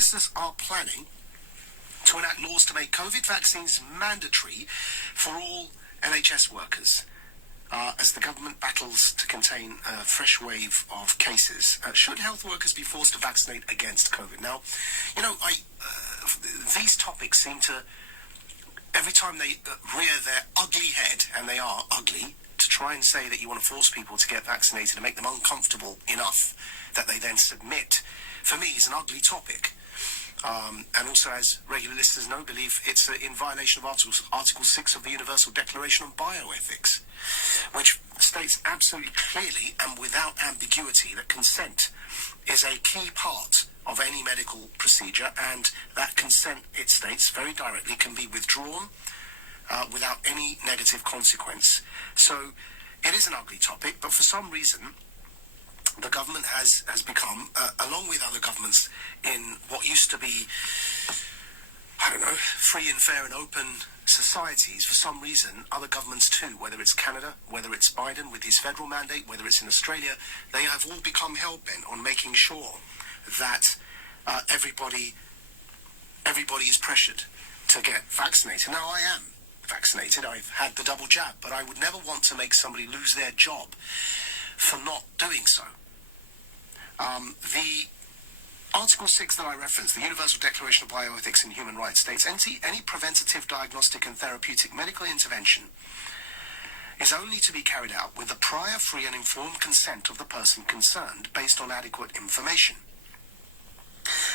ministers are planning to enact laws to make COVID vaccines mandatory for all NHS workers as the government battles to contain a fresh wave of cases. Should health workers be forced to vaccinate against COVID? Now, you know, these topics seem to, every time they rear their ugly head, and they are ugly, to try and say that you want to force people to get vaccinated and make them uncomfortable enough that they then submit, for me, is an ugly topic. And also, as regular listeners know, believe it's in violation of Article 6 of the Universal Declaration on Bioethics, which states absolutely clearly and without ambiguity that consent is a key part of any medical procedure, and that consent, it states very directly, can be withdrawn without any negative consequence. So it is an ugly topic, but for some reason the government has become, along with other governments in what used to be, I don't know, free and fair and open societies, for some reason, other governments too, whether it's Canada, whether it's Biden with his federal mandate, whether it's in Australia, they have all become hell-bent on making sure that everybody is pressured to get vaccinated. Now, I am vaccinated. I've had the double jab, but I would never want to make somebody lose their job for not doing so. The Article 6 that I referenced, the Universal Declaration of Bioethics and Human Rights, states any preventative, diagnostic and therapeutic medical intervention is only to be carried out with the prior, free and informed consent of the person concerned based on adequate information.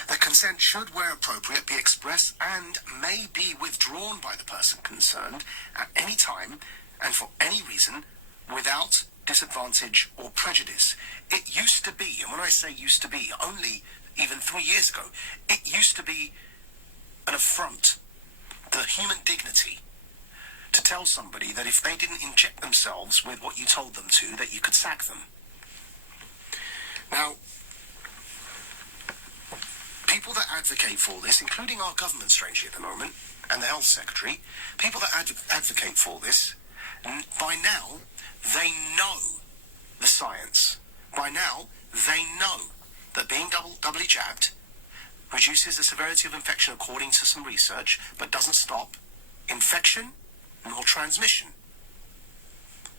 The consent should, where appropriate, be expressed and may be withdrawn by the person concerned at any time and for any reason without disadvantage or prejudice. It used to be, and when I say used to be, only even 3 years ago, it used to be an affront to human dignity to tell somebody that if they didn't inject themselves with what you told them to, that you could sack them. Now, people that advocate for this, including our government, strangely at the moment, and the health secretary, people that advocate for this, by now, they know the science. By now, they know that being doubly jabbed reduces the severity of infection according to some research, but doesn't stop infection nor transmission.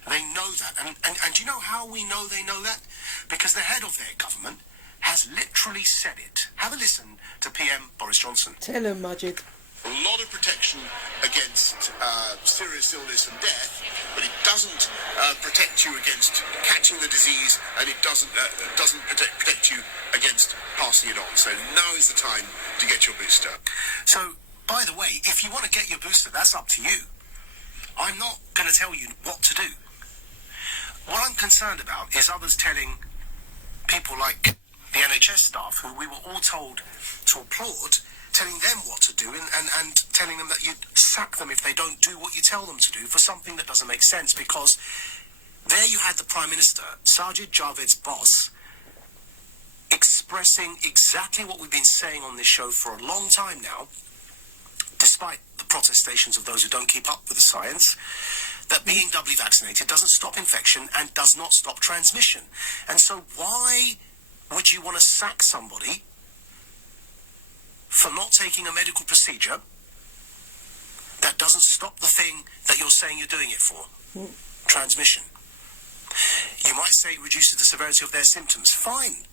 They know that. And do you know how we know they know that? Because the head of their government has literally said it. Have a listen to PM Boris Johnson. Tell him, Maajid. A lot of protection against serious illness and death, but it doesn't protect you against catching the disease, and it doesn't protect you against passing it on. So now is the time to get your booster. So, by the way, if you want to get your booster, that's up to you. I'm not going to tell you what to do. What I'm concerned about is others telling people like the NHS staff, who we were all told to applaud, telling them what to do and telling them that you'd sack them if they don't do what you tell them to do for something that doesn't make sense, because there you had the Prime Minister, Sajid Javid's boss, expressing exactly what we've been saying on this show for a long time now, despite the protestations of those who don't keep up with the science, that being doubly vaccinated doesn't stop infection and does not stop transmission. And so why would you want to sack somebody for not taking a medical procedure that doesn't stop the thing that you're saying you're doing it for? Transmission. You might say it reduces the severity of their symptoms. Fine.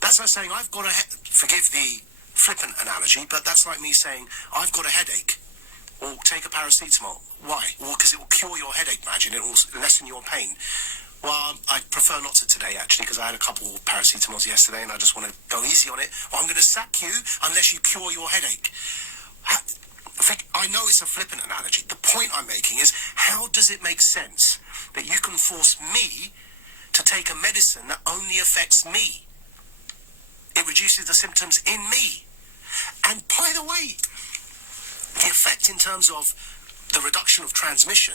That's like saying I've got a forgive the flippant analogy, but that's like me saying I've got a headache, or take a paracetamol. Why? Well, because it will cure your headache, Maajid. It will lessen your pain. Well, I prefer not to today, actually, because I had a couple of paracetamols yesterday and I just want to go easy on it. Well, I'm going to sack you unless you cure your headache. I know it's a flippant analogy. The point I'm making is, how does it make sense that you can force me to take a medicine that only affects me? It reduces the symptoms in me. And by the way, the effect in terms of the reduction of transmission,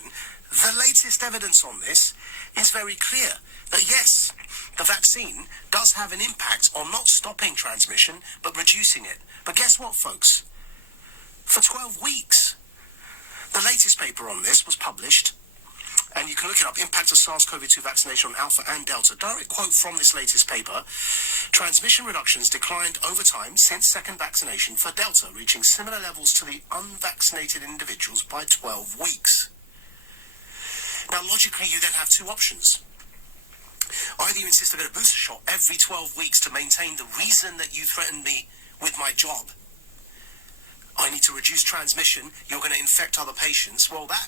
the latest evidence on this is very clear that yes, the vaccine does have an impact on not stopping transmission, but reducing it. But guess what, folks? For 12 weeks, the latest paper on this was published And you can look it up, impact of SARS-CoV-2 vaccination on Alpha and Delta. Direct quote from this latest paper. Transmission reductions declined over time since second vaccination for Delta, reaching similar levels to the unvaccinated individuals by 12 weeks. Now, logically, you then have two options. Either you insist I get a booster shot every 12 weeks to maintain the reason that you threatened me with my job. I need to reduce transmission, you're going to infect other patients. Well, that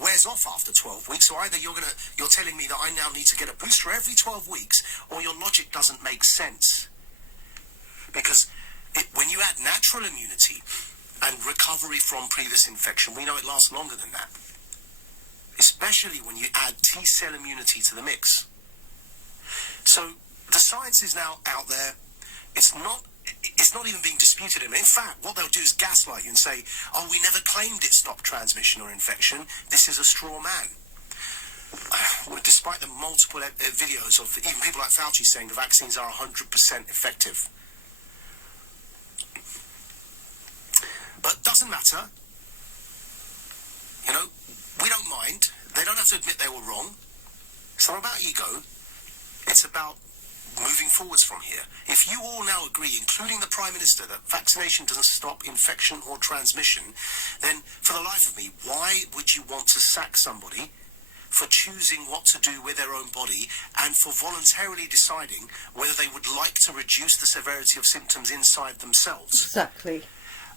wears off after 12 weeks, so either you're telling me that I now need to get a booster every 12 weeks, or your logic doesn't make sense. Because when you add natural immunity and recovery from previous infection, we know it lasts longer than that. Especially when you add T-cell immunity to the mix. So the science is now out there. It's not even being disputed. In fact, what they'll do is gaslight you and say, oh, we never claimed it stopped transmission or infection. This is a straw man. Despite the multiple videos of even people like Fauci saying the vaccines are 100% effective. But doesn't matter. You know, we don't mind. They don't have to admit they were wrong. It's not about ego. It's about moving forwards from here. If you all now agree, including the Prime Minister, that vaccination doesn't stop infection or transmission, then for the life of me, why would you want to sack somebody for choosing what to do with their own body and for voluntarily deciding whether they would like to reduce the severity of symptoms inside themselves? Exactly.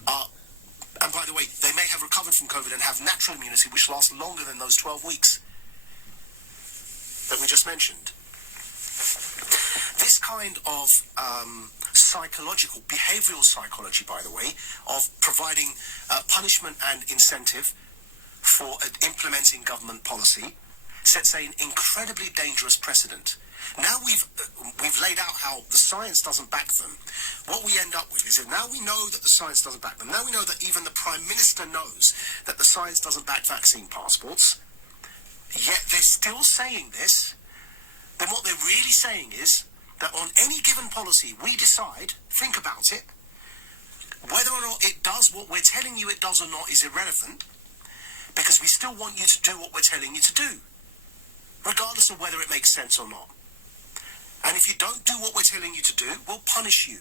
And by the way, they may have recovered from COVID and have natural immunity which lasts longer than those 12 weeks that we just mentioned. This kind of psychological, behavioral psychology, by the way, of providing punishment and incentive for implementing government policy sets an incredibly dangerous precedent. Now we've laid out how the science doesn't back them. What we end up with is that now we know that the science doesn't back them. Now we know that even the Prime Minister knows that the science doesn't back vaccine passports. Yet they're still saying this. Then what they're really saying is that on any given policy we decide, think about it, whether or not it does what we're telling you it does or not is irrelevant, because we still want you to do what we're telling you to do, regardless of whether it makes sense or not. And if you don't do what we're telling you to do, we'll punish you.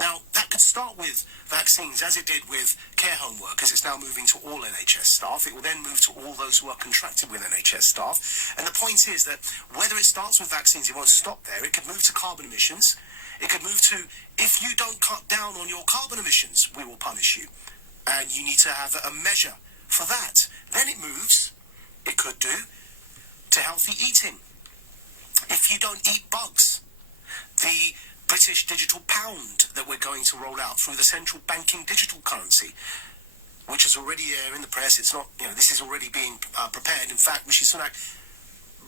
Now, that could start with vaccines, as it did with care home workers. It's now moving to all NHS staff. It will then move to all those who are contracted with NHS staff. And the point is that whether it starts with vaccines, it won't stop there. It could move to carbon emissions. It could move to, if you don't cut down on your carbon emissions, we will punish you. And you need to have a measure for that. Then it moves, it could do, to healthy eating. If you don't eat bugs, the British digital pound that we're going to roll out through the central banking digital currency, which is already in the press. It's not, this is already being prepared. In fact, Rishi Sunak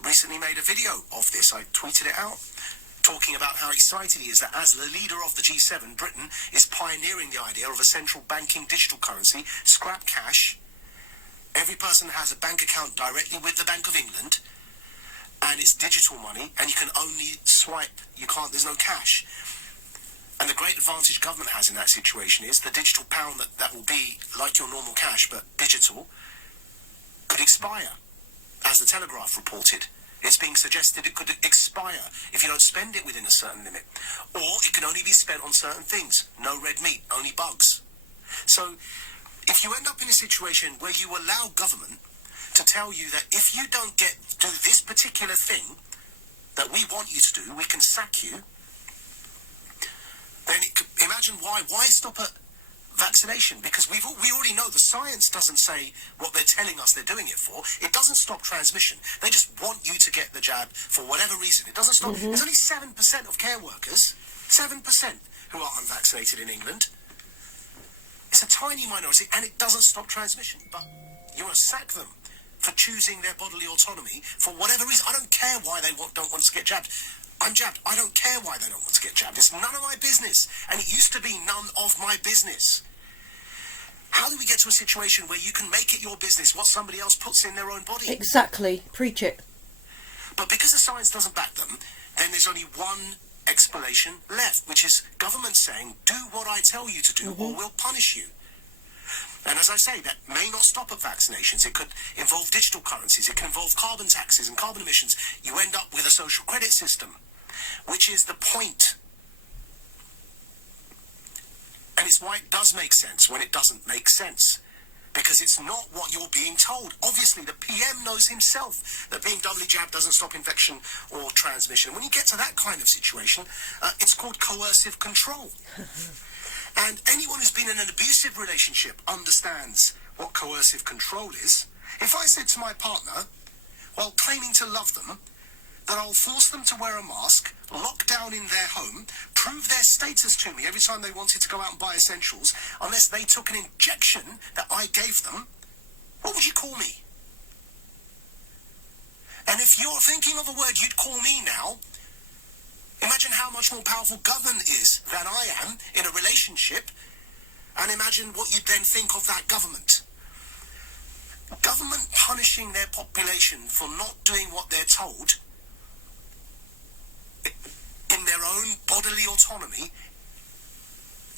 recently made a video of this. I tweeted it out, talking about how excited he is that as the leader of the G7, Britain is pioneering the idea of a central banking digital currency, scrap cash. Every person has a bank account directly with the Bank of England, and it's digital money, and you can only swipe. There's no cash. And the great advantage government has in that situation is the digital pound that will be like your normal cash, but digital, could expire, as the Telegraph reported. It's being suggested it could expire if you don't spend it within a certain limit. Or it can only be spent on certain things. No red meat, only bugs. So if you end up in a situation where you allow government to tell you that if you don't do this particular thing that we want you to do, we can sack you, then imagine why stop at vaccination? Because we already know the science doesn't say what they're telling us they're doing it for. It doesn't stop transmission. They just want you to get the jab for whatever reason. It doesn't stop. There's only 7% of care workers, 7%, who are unvaccinated in England. It's a tiny minority, and it doesn't stop transmission. But you want to sack them for choosing their bodily autonomy for whatever reason. I don't care why they don't want to get jabbed. I'm jabbed. I don't care why they don't want to get jabbed. It's none of my business. And it used to be none of my business. How do we get to a situation where you can make it your business what somebody else puts in their own body? Exactly. Preach it. But because the science doesn't back them, then there's only one explanation left, which is government saying, do what I tell you to do or we'll punish you. And as I say, that may not stop at vaccinations. It could involve digital currencies. It can involve carbon taxes and carbon emissions. You end up with a social credit system, which is the point. And it's why it does make sense when it doesn't make sense. Because it's not what you're being told. Obviously, the PM knows himself that being doubly jabbed doesn't stop infection or transmission. When you get to that kind of situation, it's called coercive control. And anyone who's been in an abusive relationship understands what coercive control is. If I said to my partner, while claiming to love them, that I'll force them to wear a mask, lock down in their home, prove their status to me every time they wanted to go out and buy essentials, unless they took an injection that I gave them, what would you call me? And if you're thinking of a word you'd call me now, imagine how much more powerful government is than I am in a relationship, and imagine what you'd then think of that government. Government punishing their population for not doing what they're told in their own bodily autonomy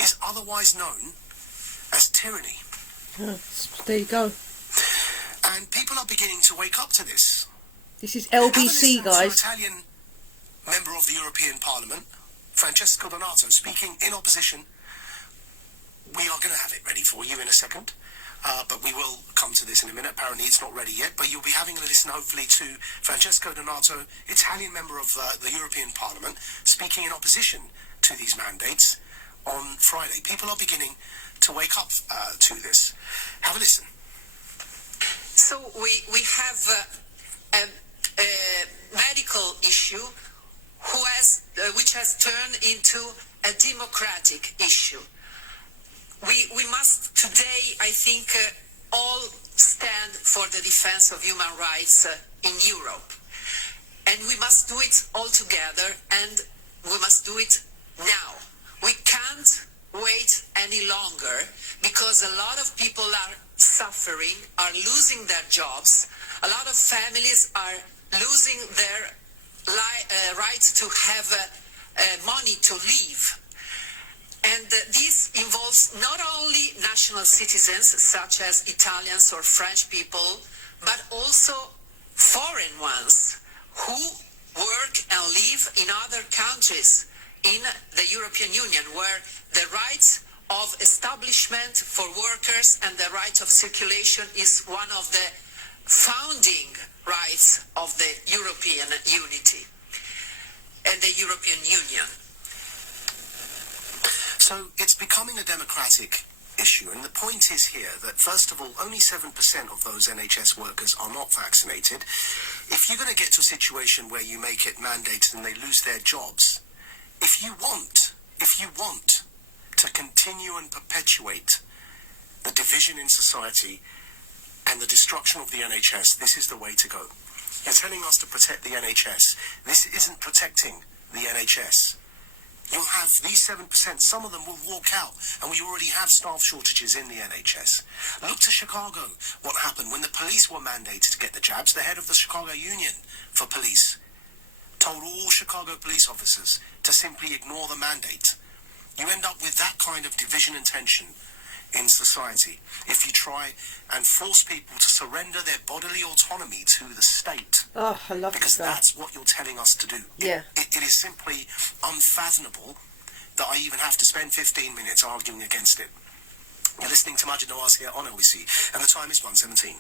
is otherwise known as tyranny. There you go. And people are beginning to wake up to this. This is LBC, guys. To Italian member of the European Parliament, Francesco Donato, speaking in opposition. We are going to have it ready for you in a second. But we will come to this in a minute. Apparently it's not ready yet, but you'll be having a listen hopefully to Francesco Donato, Italian member of the European Parliament, speaking in opposition to these mandates on Friday. People are beginning to wake up to this. Have a listen. So we have a medical issue which has turned into a democratic issue. We must today, I think, all stand for the defense of human rights in Europe. And we must do it all together, and we must do it now. We can't wait any longer, because a lot of people are suffering, are losing their jobs. A lot of families are losing their right to have money to live. And this involves not only national citizens, such as Italians or French people, but also foreign ones who work and live in other countries in the European Union, where the rights of establishment for workers and the right of circulation is one of the founding rights of the European unity and the European Union. So it's becoming a democratic issue, and the point is here that, first of all, only 7% of those NHS workers are not vaccinated. If you're going to get to a situation where you make it mandated and they lose their jobs, if you want to continue and perpetuate the division in society and the destruction of the NHS, this is the way to go. You're telling us to protect the NHS. This isn't protecting the NHS. You'll have these 7%, some of them will walk out, and we already have staff shortages in the NHS. Look to Chicago, what happened when the police were mandated to get the jabs. The head of the Chicago Union for Police told all Chicago police officers to simply ignore the mandate. You end up with that kind of division and tension in society if you try and force people to surrender their bodily autonomy to the state. Oh, I love because this guy. that's what you're telling us to do. Yeah. It is simply unfathomable that I even have to spend 15 minutes arguing against it. You're listening to Maajid Nawaz here on LBC, and the time is 1:17.